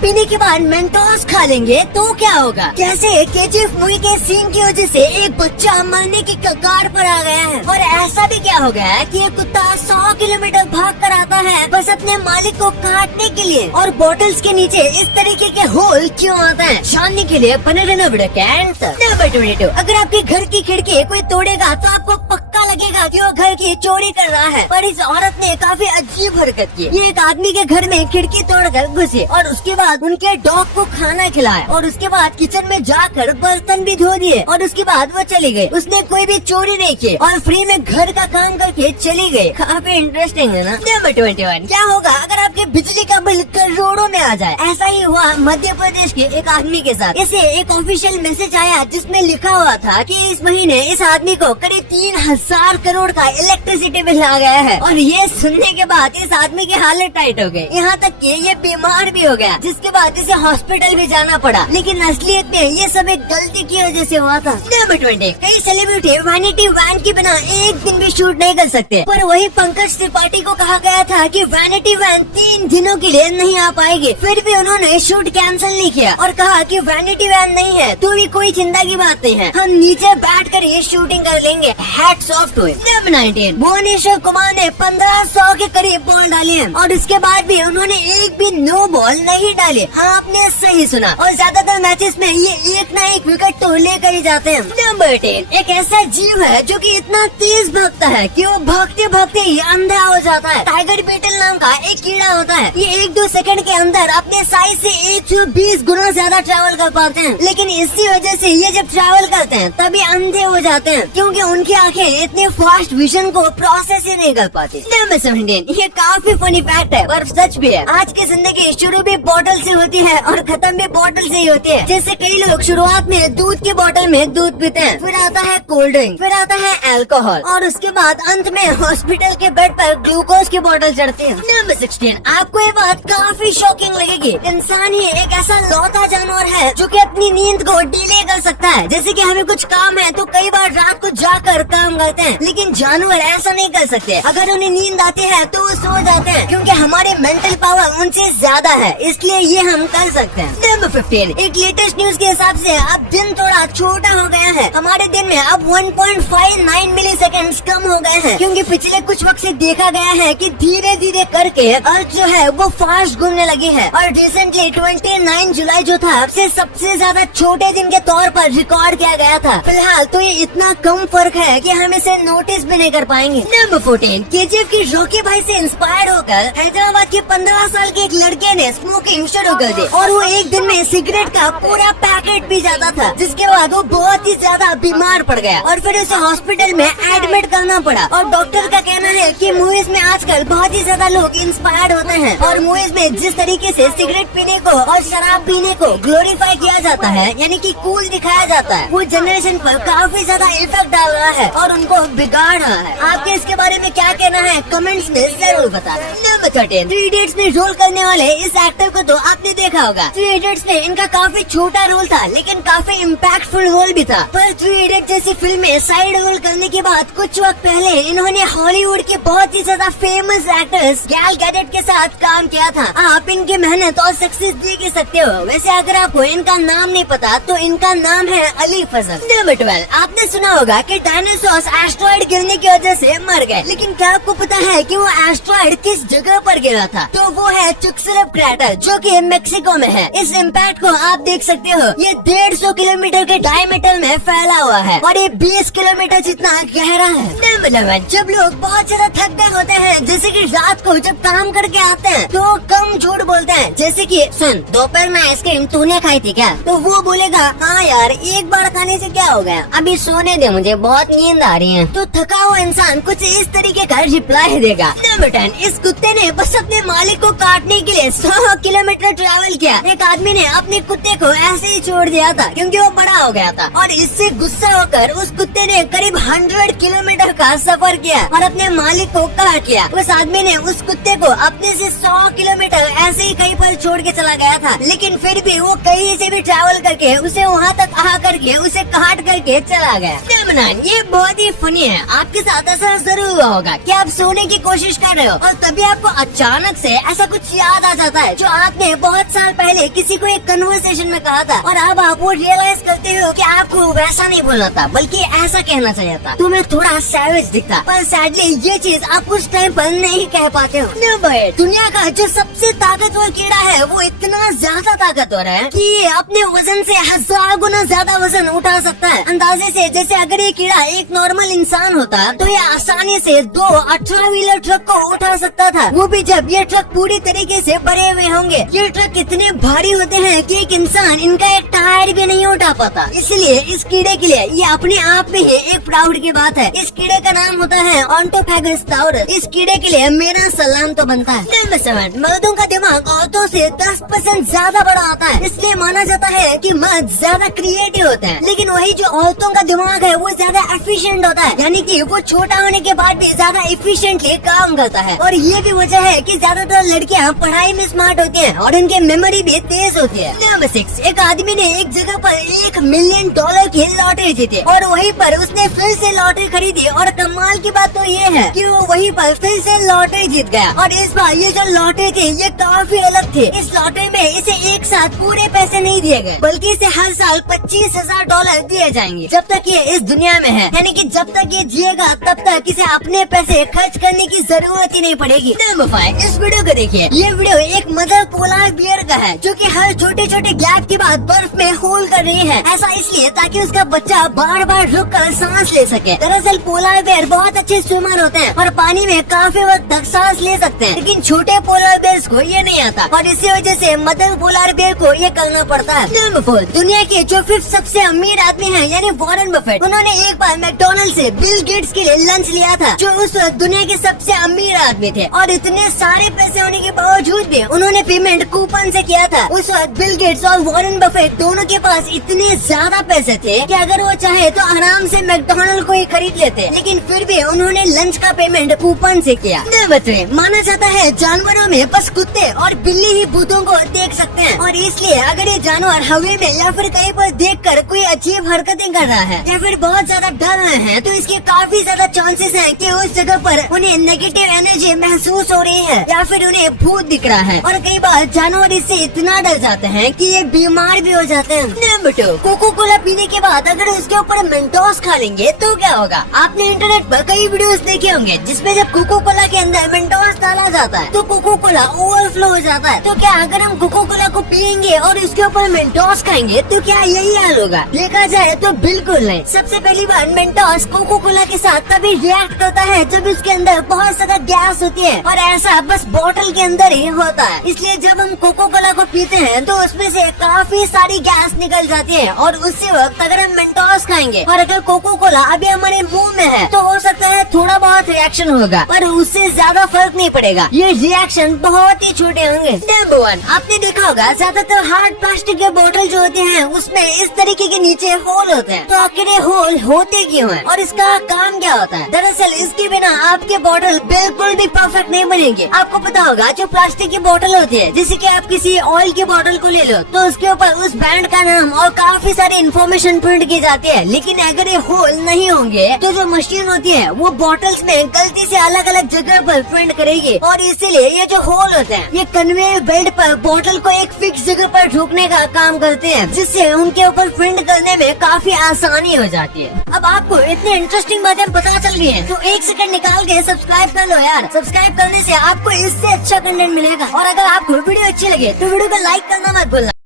पीने के बाद मेंटोस खा लेंगे तो क्या होगा? कैसे केजीएफ मूवी के सीन की वजह से एक बच्चा मरने की कगार पर आ गया है। और ऐसा भी क्या हो गया है कि एक कुत्ता 100 किलोमीटर भाग कर आता है बस अपने मालिक को काटने के लिए। और बॉटल्स के नीचे इस तरीके के होल क्यों आता है, जानने के लिए बने रहना वीडियो के एंड तक। नंबर 22, अगर आपके घर की खिड़की कोई तोड़ेगा तो आपको पक्का लगेगा कि वो घर की चोरी कर रहा है। पर इस औरत ने काफी अजीब हरकत की। ये एक आदमी के घर में खिड़की तोड़कर घुसी और उसके बाद उनके डॉग को खाना खिलाया और उसके बाद किचन में जाकर बर्तन भी धो दिए और उसके बाद वो चली गई। उसने कोई भी चोरी नहीं की और फ्री में घर का काम करके चली गई। काफी इंटरेस्टिंग है ना। नंबर 21, क्या होगा अगर आपके बिजली का बिल करोड़ों में आ जाए? ऐसा ही हुआ मध्य प्रदेश के एक आदमी के साथ। इसे एक ऑफिशियल मैसेज आया जिसमें लिखा हुआ था कि इस महीने इस आदमी को करीब 3000 करोड़ का इलेक्ट्रिसिटी बिल आ गया है। और ये सुनने के बाद इस आदमी की हालत टाइट हो गई, यहाँ तक कि ये बीमार भी हो गया, जिसके बाद इसे हॉस्पिटल भी जाना पड़ा। लेकिन असलियत में ये सब एक गलती की वजह से हुआ था। नंबर 20, कई सेलिब्रिटी वैनिटी वैन की बिना एक दिन भी शूट नहीं कर सकते। पर वही पंकज त्रिपाठी को कहा गया था कि वैनिटी वैन 3 दिनों के लिए नहीं आ पाएगी, फिर भी उन्होंने शूट कैंसिल नहीं किया और कहा कि वैनिटी वैन नहीं है तो भी कोई चिंता की बात नहीं है, हम नीचे बैठ कर ये शूटिंग कर लेंगे। Hats off to him. Number 19, Bhuvneshwar Kumar ने 1500 के करीब बॉल डाली है और उसके बाद भी उन्होंने एक भी नो बॉल नहीं डाली। हाँ, आपने सही सुना। और ज्यादातर मैचेस में ये एक ना एक विकेट तो लेकर ही जाते हैं। नंबर 10, एक ऐसा जीव है जो कि इतना तेज भागता है कि वो भागते भागते ही अंधा हो जाता है। टाइगर बीटल नाम का एक कीड़ा होता है। ये 1-2 सेकंड के अंदर अपने साइज से 120 गुना ज्यादा ट्रैवल कर पाते हैं। लेकिन इसी वजह से ये जब ट्रैवल करते हैं तभी अंधे हो जाते हैं, क्योंकि उनकी आंखें इतने फास्ट विजन को प्रोसेस ही नहीं कर पाती। नंबर 17, ये काफी फनी फैक्ट है पर सच भी है। आज की जिंदगी शुरू भी बॉटल से होती है और खत्म भी बॉटल से ही होती है। जैसे कई लोग शुरुआत में दूध की बोतल में दूध पीते हैं, फिर आता है कोल्ड ड्रिंक, फिर आता है अल्कोहल और उसके बाद अंत में हॉस्पिटल के बेड पर ग्लूकोज की बोतल चढ़ती है। नंबर 16, आपको ये बात काफी शॉकिंग लगेगी। इंसान ही एक ऐसा लौता जानवर है जो कि अपनी नींद को डिले कर सकता है। जैसे कि हमें कुछ काम है तो कई बार रात को जाकर काम करते हैं, लेकिन जानवर ऐसा नहीं कर सकते। अगर उन्हें नींद आती है तो वो सो जाते हैं, क्योंकि हमारे मेंटल पावर उनसे ज्यादा है, इसलिए ये हम कर सकते हैं। नंबर 15, एक लेटेस्ट न्यूज के हिसाब से अब दिन थोड़ा छोटा हो गया है। हमारे दिन में अब 1.59 मिली सेकेंड कम हो गए हैं, क्योंकि पिछले कुछ वक्त से देखा गया है कि धीरे धीरे करके अर्थ जो है वो फास्ट घूमने लगी है। और रिसेंटली 29 जुलाई जो था सबसे ज्यादा छोटे दिन के तौर पर रिकॉर्ड किया गया था। फिलहाल तो ये इतना कम फर्क है कि हम इसे नोटिस भी नहीं कर पाएंगे। नंबर 14, केजीएफ की रॉकी भाई से इंस्पायर होकर हैदराबाद के 15 साल के एक लड़के ने स्मोकिंग शुरू कर दी और वो एक दिन में सिगरेट का पूरा पैकेट पी जाता था, जिसके बाद वो बहुत ही ज्यादा बीमार पड़ गया और फिर उसे हॉस्पिटल में एडमिट करना पड़ा। और डॉक्टर का कहना है कि मूवीज में आजकल बहुत ही ज्यादा लोग इंस्पायर्ड होते हैं और मूवीज में जिस तरीके से सिगरेट पीने को और शराब पीने को ग्लोरीफाई किया जाता है, यानी कि कूल दिखाया जाता है, वो जनरेशन पर काफी ज्यादा इफेक्ट डाल रहा है और उनको बिगाड़ रहा है। आपके इसके बारे में क्या कहना है कमेंट्स में जरूर बताना। नंबर 13, 3 इडियट्स में रोल करने वाले इस एक्टर को तो आपने देखा होगा। 3 इडियट्स में इनका काफी छोटा रोल था, लेकिन काफी इम्पैक्टफुल रोल भी था। पर 3 इडियट जैसी फिल्म में साइड रोल करने के बाद कुछ वक्त पहले इन्होंने हॉलीवुड के बहुत ही ज्यादा फेमस एक्टर्स गैल गैडेट के साथ काम किया था। आप इनकी मेहनत और सक्सेस देख ही सकते हो। वैसे अगर आपको इनका नाम नहीं पता तो इनका नाम है अली फजल। नंबर 12, आपने सुना होगा कि डायनासोर्स एस्ट्रॉइड गिरने की वजह से मर गए, लेकिन क्या आपको पता है कि वो एस्ट्रॉइड किस जगह पर गिरा था? तो वो है चुक्सुलप क्रैटर, जो कि मेक्सिको में है। इस इम्पैक्ट को आप देख सकते हो। ये 150 किलोमीटर के डायमीटर में फैला हुआ है और ये 20 किलोमीटर जितना गहरा है। नंबर 11, जब लोग बहुत ज्यादा थक गए होते हैं, जैसे कि रात को जब काम करके आते हैं तो कम झूठ बोलते हैं। जैसे कि सुन, दोपहर में आइसक्रीम तूने खाई थी क्या? तो वो बोलेगा हाँ यार, एक बार खाने से क्या हो गया, अभी सोने दे, मुझे बहुत नींद आ रही है। तो थका हुआ इंसान कुछ इस तरीके का रिप्लाई देगा। नंबर 10, इस कुत्ते ने बस अपने मालिक को काटने के लिए 100 किलोमीटर ट्रैवल किया। एक आदमी ने अपने कुत्ते को ऐसे ही छोड़ दिया था क्योंकि वो बड़ा हो गया था और इससे गुस्सा होकर उस कुत्ते ने करीब 100 किलोमीटर का सफर किया और अपने मालिक को काट लिया। उस आदमी ने उस कुत्ते को अपने से 100 किलोमीटर ऐसे ही कहीं पर छोड़ के चला गया था, लेकिन फिर भी वो कहीं से भी ट्रैवल करके उसे वहाँ तक आ करके उसे काट करके चला गया। नंबर 9, ये बहुत ही फनी है। आपके साथ ऐसा जरूर हुआ होगा कि आप सोने की कोशिश कर रहे हो और तभी आपको अचानक से ऐसा कुछ याद आ जाता है जो आपने बहुत साल पहले किसी को एक कन्वर्सेशन में कहा था, और अब आप वो रियलाइज करते हो कि आपको वैसा नहीं बोलना था बल्कि ऐसा कहना चाहिए था। तुम्हें थोड़ा सैवेज दिखता, पर सैडली ये चीज आप उस टाइम पर नहीं कह पाते हो। नंबर 8, दुनिया का जो सबसे ताकतवर कीड़ा है वो इतना ज्यादा ताकतवर है कि ये अपने वजन से 1000 गुना ज्यादा वजन उठा सकता है। अंदाजे से जैसे अगर ये कीड़ा एक नॉर्मल इंसान होता तो ये आसानी से 2 18 व्हीलर ट्रक को उठा सकता था, वो भी जब ये ट्रक पूरी तरीके से भरे हुए होंगे। ये ट्रक इतने भारी होते हैं कि एक इंसान इनका एक टायर भी नहीं उठा पाता। इसलिए इस कीड़े के लिए ये अपने आप में ही एक प्राउड की बात है। इस कीड़े का नाम होता है ऑन्टोफेगस टाउरस। इस कीड़े के लिए मेरा सलाम तो बनता है। नंबर 7, मर्दों का दिमाग औरतों से 10% ज्यादा बड़ा होता है, इसलिए माना जाता है कि मर्द ज्यादा क्रिएटिव होते हैं, लेकिन वही जो औरतों का दिमाग है वो ज्यादा एफिशिएंट होता है, यानी कि वो छोटा होने के बाद भी ज्यादा एफिशिएंटली काम करता है। और ये भी वजह है कि ज्यादातर लड़कियां पढ़ाई में स्मार्ट होती हैं और उनकी मेमोरी भी तेज होती है। नंबर 6, एक आदमी ने एक जगह पर $1 मिलियन की लॉटरी जीती और वहीं पर उसने फिर से लॉटरी खरीदी, और कमाल की बात तो ये है कि वो वहीं पर फिर से लॉटरी जीत गया। और इस बार ये जो लॉटरी थी ये काफी अलग थी। इस लॉटरी में इसे एक साथ पूरे पैसे नहीं दिए गए, बल्कि इसे हर साल $25,000 दिए जाएंगे जब तक ये इस दुनिया में है, यानी कि जब तक ये जिएगा तब तक इसे अपने पैसे खर्च करने की जरूरत ही नहीं पड़ेगी। नंबर 5, इस वीडियो को देखिए। ये वीडियो एक मदर पोलार बियर का है जो कि हर छोटे छोटे गैप के बाद बर्फ में होल कर रही है। ऐसा इसलिए ताकि उसका बच्चा बार बार रुक कर सांस ले सके। दरअसल पोलार बियर बहुत अच्छे स्विमर होते हैं और पानी में काफी वक्त तक सांस ले सकते हैं, लेकिन छोटे पोलार बियर्स को ये नहीं आता, और इसी वजह से मदर पोलार बियर को ये करना पड़ता है। नंबर 4, दुनिया के जो 5th सबसे अमीर आदमी हैं यानी वॉरेन बफेट, उन्होंने एक बार मैकडोनल्ड से बिल गेट्स के लिए लंच लिया था, जो उस वक्त दुनिया के सबसे अमीर आदमी थे, और इतने सारे पैसे होने के बावजूद भी उन्होंने पेमेंट कूपन से किया था। उस वक्त बिल गेट्स और वॉरेन बफेट दोनों के पास इतने ज्यादा पैसे थे कि अगर वो चाहे तो आराम से मैकडोनल्ड को ही खरीद लेते, लेकिन फिर भी उन्होंने लंच का पेमेंट कूपन से किया। नंबर 3, माना जाता है जानवरों में बस कुत्ते और बिल्ली ही भूतों को देख सकते हैं, और इसलिए अगर ये जानवर हवा में या फिर कहीं पर देखकर कोई अजीब हरकतें कर रहा है या फिर बहुत ज्यादा डर रहे हैं तो इसके काफी ज्यादा चांसेस हैं कि उस जगह पर उन्हें नेगेटिव एनर्जी महसूस हो रही है या फिर उन्हें भूत दिख रहा है, और कई बार जानवर इससे इतना डर जाते हैं कि ये बीमार भी हो जाते हैं। नंबर 2, कोको कोला पीने के बाद अगर उसके ऊपर मेंटोस खा लेंगे तो क्या होगा। आपने इंटरनेट पर कई वीडियोस देखे होंगे जिसमें जब कोको कोला के अंदर मेंटोस डाला जाता है तो कोको कोला ओवरफ्लो हो जाता है। तो क्या अगर हम कोको कोला को पियेंगे और उसके ऊपर मेंटोस खाएंगे तो क्या यही हाल होगा? देखा जाए तो बिल्कुल नहीं। सबसे पहली बार मेंटोस कोको कोला के साथ तभी रिएक्ट करता है जब उसके अंदर बहुत ज्यादा गैस होती है, और ऐसा बस बोतल के अंदर ही होता है। इसलिए जब हम कोको कोला को पीते हैं तो उसमें से काफी सारी गैस निकल जाती है, और उसी वक्त अगर हम मेंटोस खाएंगे और अगर कोको कोला अभी हमारे मुंह में है तो हो सकता है थोड़ा बहुत रिएक्शन होगा, पर उससे ज्यादा फर्क नहीं पड़ेगा। ये रिएक्शन बहुत ही छोटे होंगे। नंबर 1, आपने देखा होगा ज्यादातर हार्ड प्लास्टिक के बोतल जो होते हैं उसमें इस तरीके के नीचे होल होते हैं। तो आखिर ये होल होते क्यों हैं और इसका काम क्या होता है? दरअसल इसके बिना आपके बोतल बिल्कुल भी परफेक्ट नहीं बनेगी। आपको पता होगा जो प्लास्टिक की बोतल होती है, जैसे कि आप किसी ऑयल की बोतल को ले लो तो उसके ऊपर उस ब्रांड का नाम और काफी सारी इन्फॉर्मेशन प्रिंट की जाती है, लेकिन अगर ये होल नहीं होंगे तो जो मशीन होती है वो बोतल्स में गलती से अलग अलग जगह पर प्रिंट करेगी, और इसीलिए ये जो होल होते हैं ये कन्वेयर बेल्ट पर बोतल को एक फिक्स जगह पर ठोकने का काम करते हैं, जिससे उनके ऊपर प्रिंट करने में काफी आसानी हो जाती है। अब आपको इतनी इंटरेस्टिंग बातें पता चल गई है तो 1 सेकंड निकाल के सब्सक्राइब कर लो यार। सब्सक्राइब करने से आपको इससे अच्छा कंटेंट मिलेगा, और अगर आपको वीडियो अच्छी लगे तो वीडियो को लाइक करना मत भूलना।